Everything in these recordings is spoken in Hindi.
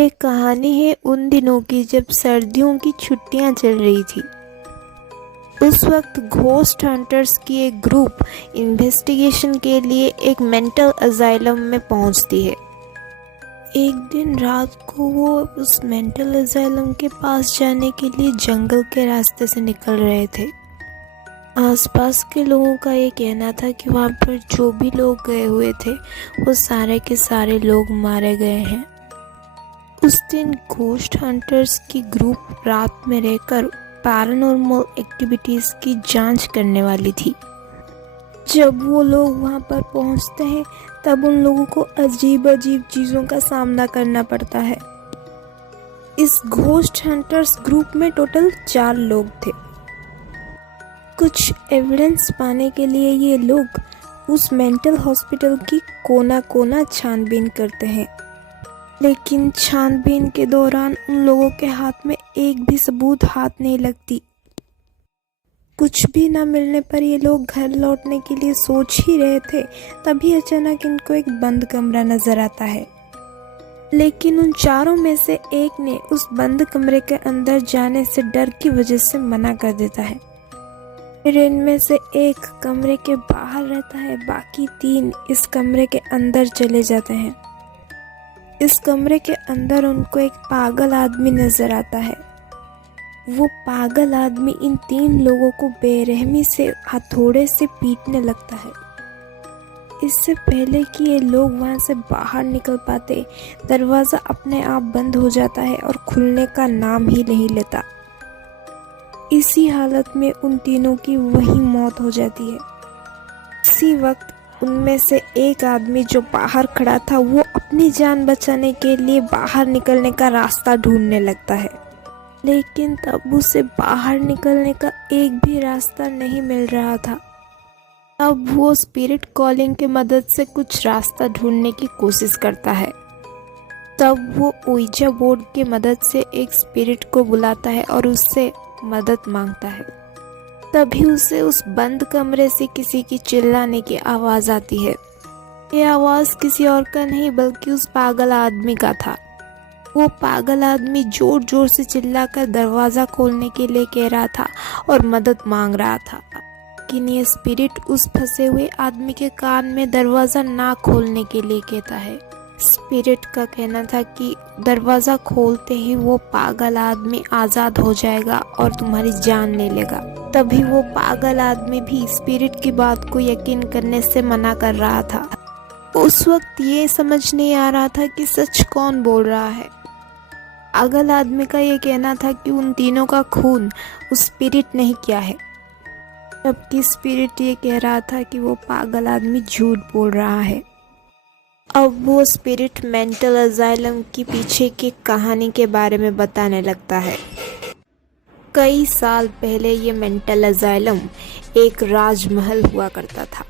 एक कहानी है उन दिनों की जब सर्दियों की छुट्टियां चल रही थी। उस वक्त घोस्ट हंटर्स की एक ग्रुप इन्वेस्टिगेशन के लिए एक मेंटल अजाइलम में पहुंचती है। एक दिन रात को वो उस मेंटल अजाइलम के पास जाने के लिए जंगल के रास्ते से निकल रहे थे। आसपास के लोगों का ये कहना था कि वहाँ पर जो भी लोग गए हुए थे वो सारे के सारे लोग मारे गए हैं। उस दिन घोस्ट हंटर्स की ग्रुप रात में रहकर पैरानॉर्मल एक्टिविटीज़ की जांच करने वाली थी। जब वो लोग वहाँ पर पहुँचते हैं तब उन लोगों को अजीब अजीब चीज़ों का सामना करना पड़ता है। इस घोस्ट हंटर्स ग्रुप में टोटल 4 लोग थे। कुछ एविडेंस पाने के लिए ये लोग उस मेंटल हॉस्पिटल की कोना कोना छानबीन करते हैं, लेकिन छानबीन के दौरान उन लोगों के हाथ में एक भी सबूत हाथ नहीं लगती। कुछ भी ना मिलने पर ये लोग घर लौटने के लिए सोच ही रहे थे, तभी अचानक इनको एक बंद कमरा नजर आता है। लेकिन उन चारों में से एक ने उस बंद कमरे के अंदर जाने से डर की वजह से मना कर देता है। फिर इनमें से एक कमरे के बाहर रहता है, बाकी 3 इस कमरे के अंदर चले जाते हैं। इस कमरे के अंदर उनको एक पागल आदमी नजर आता है। वो पागल आदमी इन 3 लोगों को बेरहमी से हथौड़े से पीटने लगता है। इससे पहले कि ये लोग वहां से बाहर निकल पाते, दरवाज़ा अपने आप बंद हो जाता है और खुलने का नाम ही नहीं लेता। इसी हालत में उन तीनों की वहीं मौत हो जाती है। इसी वक्त उनमें से एक आदमी जो बाहर खड़ा था वो अपनी जान बचाने के लिए बाहर निकलने का रास्ता ढूंढने लगता है, लेकिन तब उसे बाहर निकलने का एक भी रास्ता नहीं मिल रहा था। अब वो स्पिरिट कॉलिंग की मदद से कुछ रास्ता ढूंढने की कोशिश करता है। तब वो ओइजा बोर्ड की मदद से एक स्पिरिट को बुलाता है और उससे मदद मांगता है। तभी उसे उस बंद कमरे से किसी की चिल्लाने की आवाज़ आती है। ये आवाज़ किसी और का नहीं बल्कि उस पागल आदमी का था। वो पागल आदमी जोर जोर से चिल्लाकर दरवाज़ा खोलने के लिए कह रहा था और मदद मांग रहा था, लेकिन ये स्पिरिट उस फंसे हुए आदमी के कान में दरवाज़ा ना खोलने के लिए कहता है। स्पिरिट का कहना था कि दरवाज़ा खोलते ही वो पागल आदमी आज़ाद हो जाएगा और तुम्हारी जान ले लेगा। तभी वो पागल आदमी भी स्पिरिट की बात को यकीन करने से मना कर रहा था। उस वक्त ये समझ नहीं आ रहा था कि सच कौन बोल रहा है। पागल आदमी का ये कहना था कि उन तीनों का खून उस स्पिरिट ने ही किया है, जबकि स्पिरिट ये कह रहा था कि वो पागल आदमी झूठ बोल रहा है। अब वो स्पिरिट मेंटल अजाइलम की पीछे की कहानी के बारे में बताने लगता है। कई साल पहले ये मेंटल अजाइलम एक राजमहल हुआ करता था।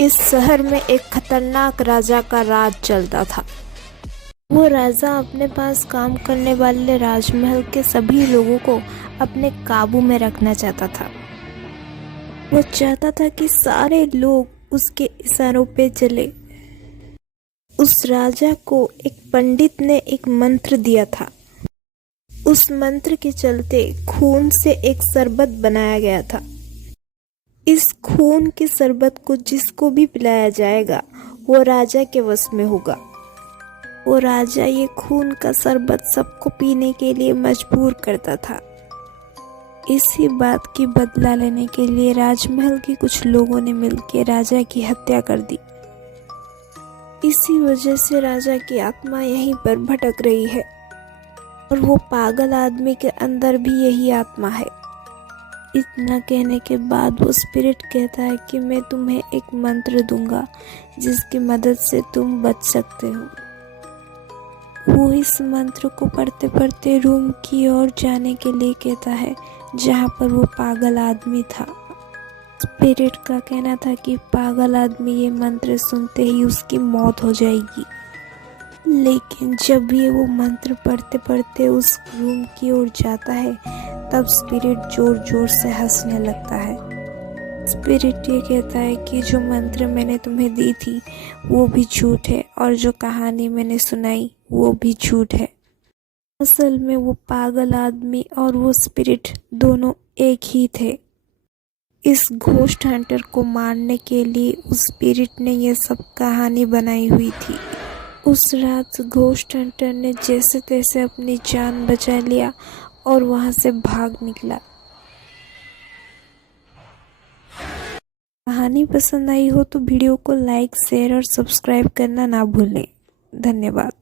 इस शहर में एक खतरनाक राजा का राज चलता था। वो राजा अपने पास काम करने वाले राजमहल के सभी लोगों को अपने काबू में रखना चाहता था। वो चाहता था कि सारे लोग उसके इशारों पे चले। उस राजा को एक पंडित ने एक मंत्र दिया था। उस मंत्र के चलते खून से एक शरबत बनाया गया था। इस खून के शरबत को जिसको भी पिलाया जाएगा वो राजा के वश में होगा। वो राजा ये खून का शरबत सबको पीने के लिए मजबूर करता था। इसी बात की बदला लेने के लिए राजमहल के कुछ लोगों ने मिलकर राजा की हत्या कर दी। इसी वजह से राजा की आत्मा यहीं पर भटक रही है और वो पागल आदमी के अंदर भी यही आत्मा है। इतना कहने के बाद वो स्पिरिट कहता है कि मैं तुम्हें एक मंत्र दूंगा जिसकी मदद से तुम बच सकते हो। वो इस मंत्र को पढ़ते पढ़ते रूम की ओर जाने के लिए कहता है जहाँ पर वो पागल आदमी था। स्पिरिट का कहना था कि पागल आदमी ये मंत्र सुनते ही उसकी मौत हो जाएगी, लेकिन जब ये वो मंत्र पढ़ते पढ़ते उस रूम की ओर जाता है तब स्पिरिट जोर जोर से हंसने लगता है। स्पिरिट ये कहता है कि जो मंत्र मैंने तुम्हें दी थी वो भी झूठ है और जो कहानी मैंने सुनाई वो भी झूठ है। असल में वो पागल आदमी और वो स्पिरिट दोनों एक ही थे। इस घोस्ट हंटर को मारने के लिए उस स्पिरिट ने ये सब कहानी बनाई हुई थी। उस रात घोस्ट हंटर ने जैसे तैसे अपनी जान बचा लिया और वहां से भाग निकला। कहानी पसंद आई हो तो वीडियो को लाइक, शेयर और सब्सक्राइब करना ना भूलें। धन्यवाद।